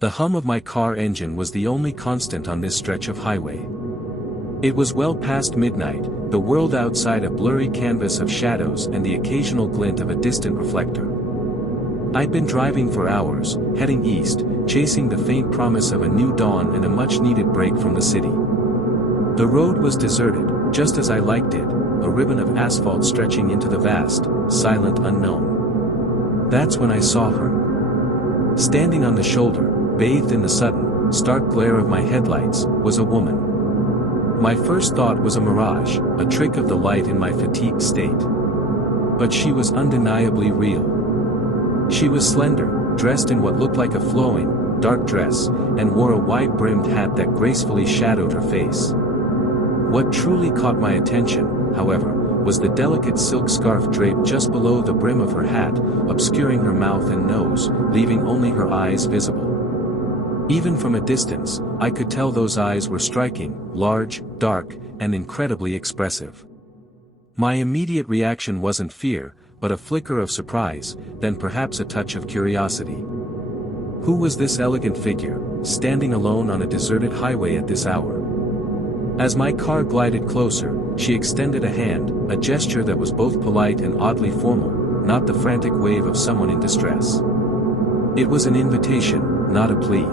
The hum of my car engine was the only constant on this stretch of highway. It was well past midnight, the world outside a blurry canvas of shadows and the occasional glint of a distant reflector. I'd been driving for hours, heading east, chasing the faint promise of a new dawn and a much-needed break from the city. The road was deserted, just as I liked it, a ribbon of asphalt stretching into the vast, silent unknown. That's when I saw her. Standing on the shoulder, bathed in the sudden, stark glare of my headlights, was a woman. My first thought was a mirage, a trick of the light in my fatigued state. But she was undeniably real. She was slender, dressed in what looked like a flowing, dark dress, and wore a wide-brimmed hat that gracefully shadowed her face. What truly caught my attention, however, was the delicate silk scarf draped just below the brim of her hat, obscuring her mouth and nose, leaving only her eyes visible. Even from a distance, I could tell those eyes were striking, large, dark, and incredibly expressive. My immediate reaction wasn't fear, but a flicker of surprise, then perhaps a touch of curiosity. Who was this elegant figure, standing alone on a deserted highway at this hour? As my car glided closer, she extended a hand, a gesture that was both polite and oddly formal, not the frantic wave of someone in distress. It was an invitation, not a plea.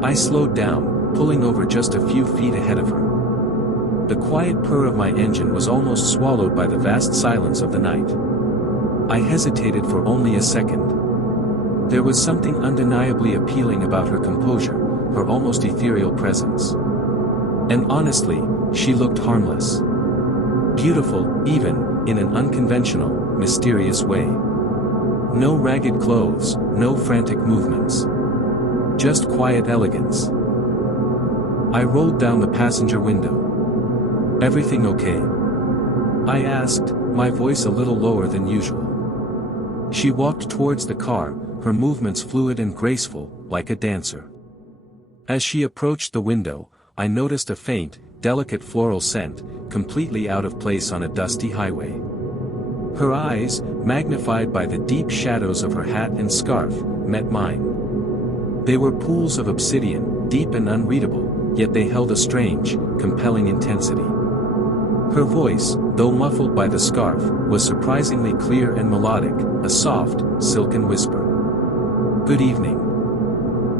I slowed down, pulling over just a few feet ahead of her. The quiet purr of my engine was almost swallowed by the vast silence of the night. I hesitated for only a second. There was something undeniably appealing about her composure, her almost ethereal presence. And honestly, she looked harmless. Beautiful, even, in an unconventional, mysterious way. No ragged clothes, no frantic movements. Just quiet elegance. I rolled down the passenger window. "Everything okay?" I asked, my voice a little lower than usual. She walked towards the car, her movements fluid and graceful, like a dancer. As she approached the window, I noticed a faint, delicate floral scent, completely out of place on a dusty highway. Her eyes, magnified by the deep shadows of her hat and scarf, met mine. They were pools of obsidian, deep and unreadable, yet they held a strange, compelling intensity. Her voice, though muffled by the scarf, was surprisingly clear and melodic, a soft, silken whisper. "Good evening.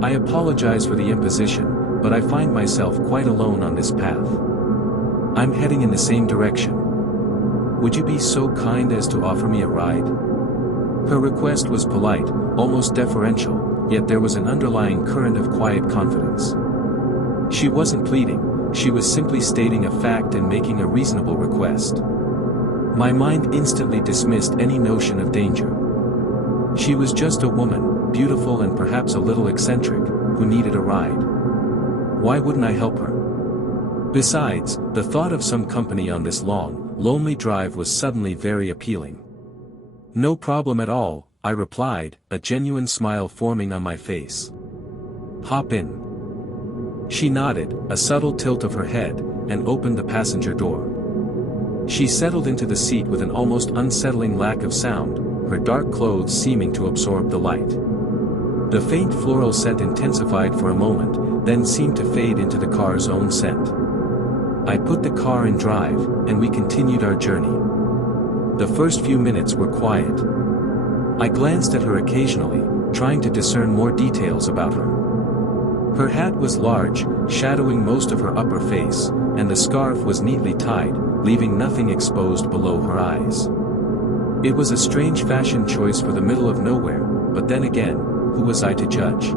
I apologize for the imposition, but I find myself quite alone on this path. I'm heading in the same direction. Would you be so kind as to offer me a ride?" Her request was polite, almost deferential, yet there was an underlying current of quiet confidence. She wasn't pleading, she was simply stating a fact and making a reasonable request. My mind instantly dismissed any notion of danger. She was just a woman, beautiful and perhaps a little eccentric, who needed a ride. Why wouldn't I help her? Besides, the thought of some company on this long, lonely drive was suddenly very appealing. "No problem at all," I replied, a genuine smile forming on my face. "Hop in." She nodded, a subtle tilt of her head, and opened the passenger door. She settled into the seat with an almost unsettling lack of sound, her dark clothes seeming to absorb the light. The faint floral scent intensified for a moment, then seemed to fade into the car's own scent. I put the car in drive, and we continued our journey. The first few minutes were quiet. I glanced at her occasionally, trying to discern more details about her. Her hat was large, shadowing most of her upper face, and the scarf was neatly tied, leaving nothing exposed below her eyes. It was a strange fashion choice for the middle of nowhere, but then again, who was I to judge?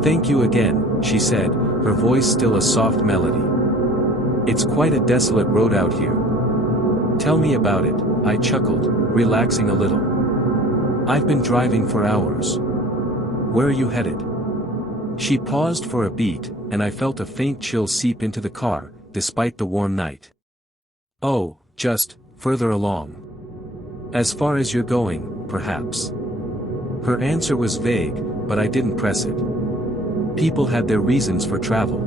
"Thank you again," she said, her voice still a soft melody. "It's quite a desolate road out here." "Tell me about it," I chuckled, relaxing a little. "I've been driving for hours." "Where are you headed?" She paused for a beat, and I felt a faint chill seep into the car, despite the warm night. "Oh, just, further along. As far as you're going, perhaps." Her answer was vague, but I didn't press it. People had their reasons for travel.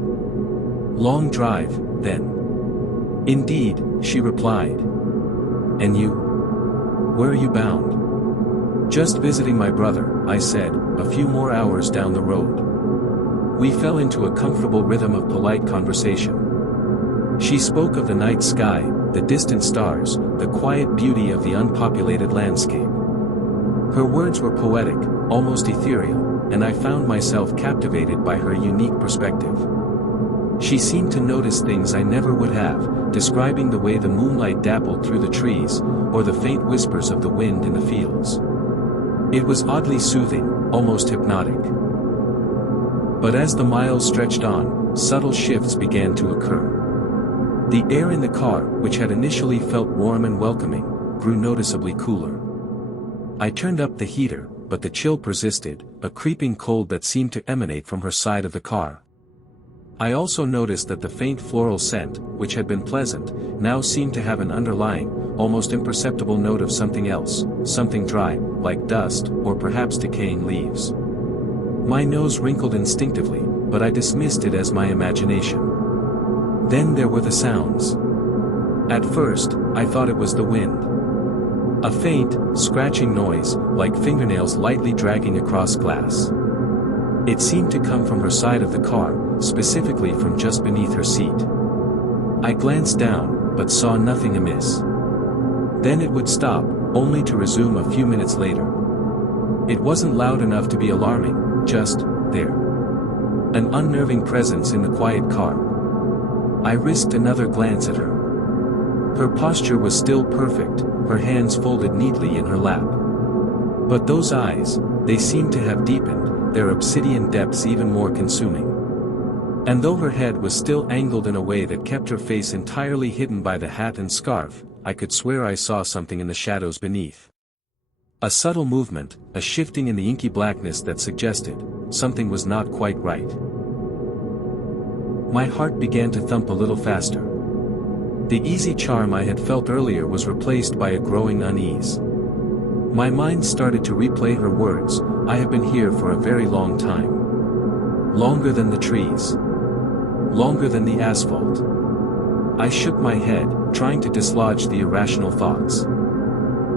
"Long drive, then." "Indeed," she replied. "And you? Where are you bound?" "Just visiting my brother," I said, "a few more hours down the road." We fell into a comfortable rhythm of polite conversation. She spoke of the night sky, the distant stars, the quiet beauty of the unpopulated landscape. Her words were poetic, almost ethereal, and I found myself captivated by her unique perspective. She seemed to notice things I never would have, describing the way the moonlight dappled through the trees, or the faint whispers of the wind in the fields. It was oddly soothing, almost hypnotic. But as the miles stretched on, subtle shifts began to occur. The air in the car, which had initially felt warm and welcoming, grew noticeably cooler. I turned up the heater, but the chill persisted, a creeping cold that seemed to emanate from her side of the car. I also noticed that the faint floral scent, which had been pleasant, now seemed to have an underlying, almost imperceptible note of something else, something dry, like dust, or perhaps decaying leaves. My nose wrinkled instinctively, but I dismissed it as my imagination. Then there were the sounds. At first, I thought it was the wind. A faint, scratching noise, like fingernails lightly dragging across glass. It seemed to come from her side of the car, specifically from just beneath her seat. I glanced down, but saw nothing amiss. Then it would stop, only to resume a few minutes later. It wasn't loud enough to be alarming, just there. An unnerving presence in the quiet car. I risked another glance at her. Her posture was still perfect, her hands folded neatly in her lap. But those eyes, they seemed to have deepened, their obsidian depths even more consuming. And though her head was still angled in a way that kept her face entirely hidden by the hat and scarf, I could swear I saw something in the shadows beneath. A subtle movement, a shifting in the inky blackness that suggested, something was not quite right. My heart began to thump a little faster. The easy charm I had felt earlier was replaced by a growing unease. My mind started to replay her words, "I have been here for a very long time. Longer than the trees. Longer than the asphalt." I shook my head, trying to dislodge the irrational thoughts.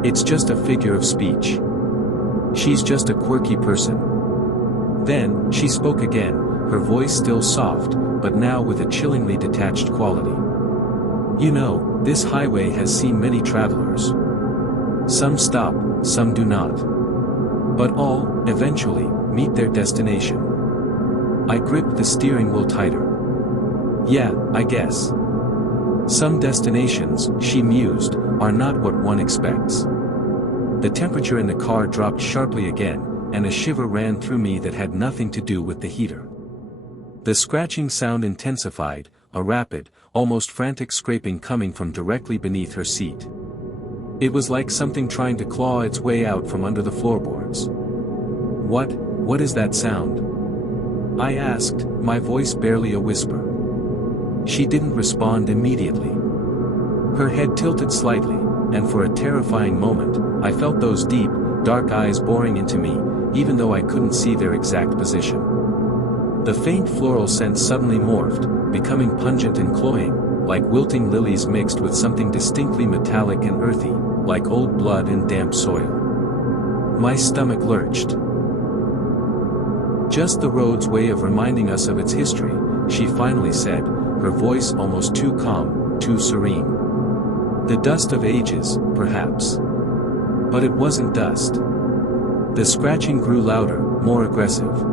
It's just a figure of speech. She's just a quirky person. Then, she spoke again, her voice still soft, but now with a chillingly detached quality. "You know, this highway has seen many travelers. Some stop, some do not. But all, eventually, meet their destination." I gripped the steering wheel tighter. "Yeah, I guess. Some destinations," she mused, "are not what one expects." The temperature in the car dropped sharply again, and a shiver ran through me that had nothing to do with the heater. The scratching sound intensified, a rapid, almost frantic scraping coming from directly beneath her seat. It was like something trying to claw its way out from under the floorboards. What is that sound?" I asked, my voice barely a whisper. She didn't respond immediately. Her head tilted slightly, and for a terrifying moment, I felt those deep, dark eyes boring into me, even though I couldn't see their exact position. The faint floral scent suddenly morphed, becoming pungent and cloying, like wilting lilies mixed with something distinctly metallic and earthy, like old blood and damp soil. My stomach lurched. "Just the road's way of reminding us of its history," she finally said, her voice almost too calm, too serene. "The dust of ages, perhaps. But it wasn't dust." The scratching grew louder, more aggressive.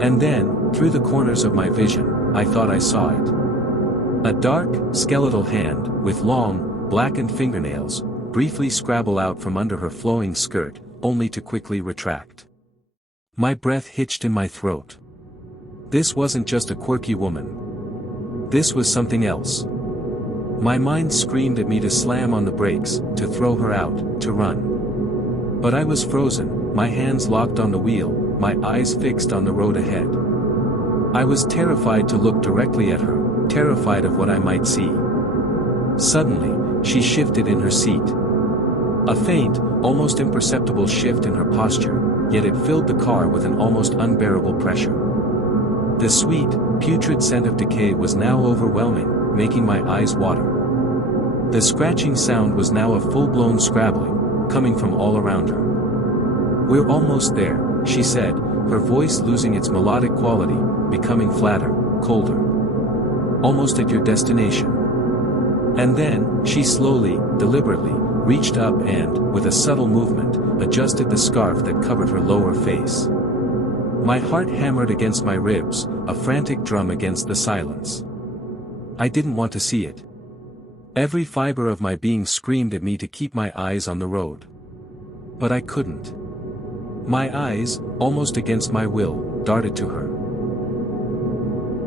And then, through the corners of my vision, I thought I saw it. A dark, skeletal hand, with long, blackened fingernails, briefly scrabble out from under her flowing skirt, only to quickly retract. My breath hitched in my throat. This wasn't just a quirky woman. This was something else. My mind screamed at me to slam on the brakes, to throw her out, to run. But I was frozen, my hands locked on the wheel, my eyes fixed on the road ahead. I was terrified to look directly at her, terrified of what I might see. Suddenly, she shifted in her seat. A faint, almost imperceptible shift in her posture, yet it filled the car with an almost unbearable pressure. The sweet, putrid scent of decay was now overwhelming, making my eyes water. The scratching sound was now a full-blown scrabbling, coming from all around her. "We're almost there," she said, her voice losing its melodic quality, becoming flatter, colder. "Almost at your destination." And then, she slowly, deliberately, reached up and, with a subtle movement, adjusted the scarf that covered her lower face. My heart hammered against my ribs, a frantic drum against the silence. I didn't want to see it. Every fiber of my being screamed at me to keep my eyes on the road. But I couldn't. My eyes, almost against my will, darted to her.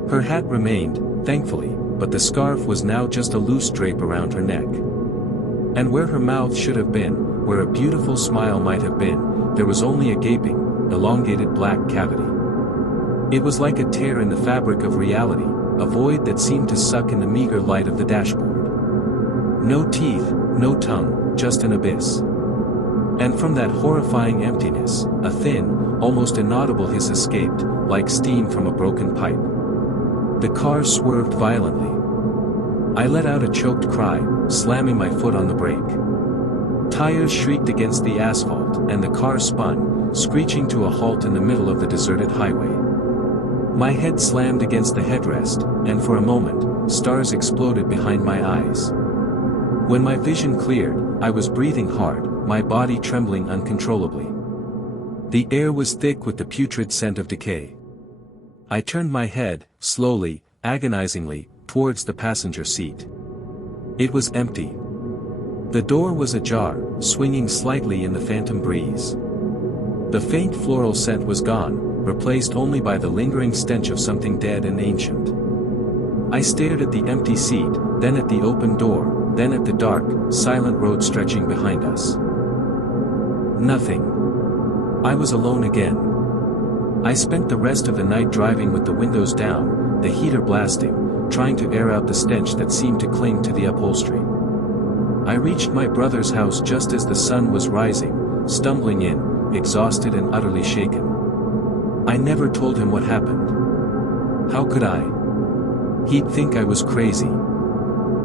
Her hat remained, thankfully, but the scarf was now just a loose drape around her neck. And where her mouth should have been, where a beautiful smile might have been, there was only a gaping, elongated black cavity. It was like a tear in the fabric of reality, a void that seemed to suck in the meager light of the dashboard. No teeth, no tongue, just an abyss. And from that horrifying emptiness, a thin, almost inaudible hiss escaped, like steam from a broken pipe. The car swerved violently. I let out a choked cry, slamming my foot on the brake. Tires shrieked against the asphalt, and the car spun, screeching to a halt in the middle of the deserted highway. My head slammed against the headrest, and for a moment, stars exploded behind my eyes. When my vision cleared, I was breathing hard, my body trembling uncontrollably. The air was thick with the putrid scent of decay. I turned my head, slowly, agonizingly, towards the passenger seat. It was empty. The door was ajar, swinging slightly in the phantom breeze. The faint floral scent was gone, replaced only by the lingering stench of something dead and ancient. I stared at the empty seat, then at the open door, then at the dark, silent road stretching behind us. Nothing. I was alone again. I spent the rest of the night driving with the windows down, the heater blasting, trying to air out the stench that seemed to cling to the upholstery. I reached my brother's house just as the sun was rising, stumbling in, exhausted and utterly shaken. I never told him what happened. How could I? He'd think I was crazy.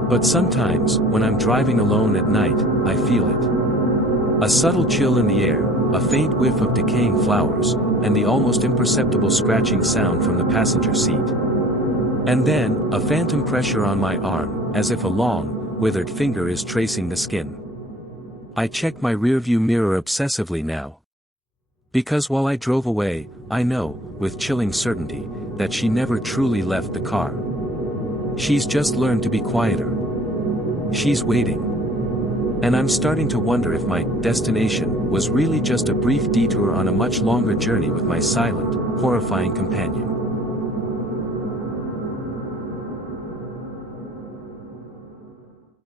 But sometimes, when I'm driving alone at night, I feel it. A subtle chill in the air, a faint whiff of decaying flowers, and the almost imperceptible scratching sound from the passenger seat. And then, a phantom pressure on my arm, as if a long, withered finger is tracing the skin. I check my rearview mirror obsessively now. Because while I drove away, I know, with chilling certainty, that she never truly left the car. She's just learned to be quieter. She's waiting. And I'm starting to wonder if my destination was really just a brief detour on a much longer journey with my silent, horrifying companion.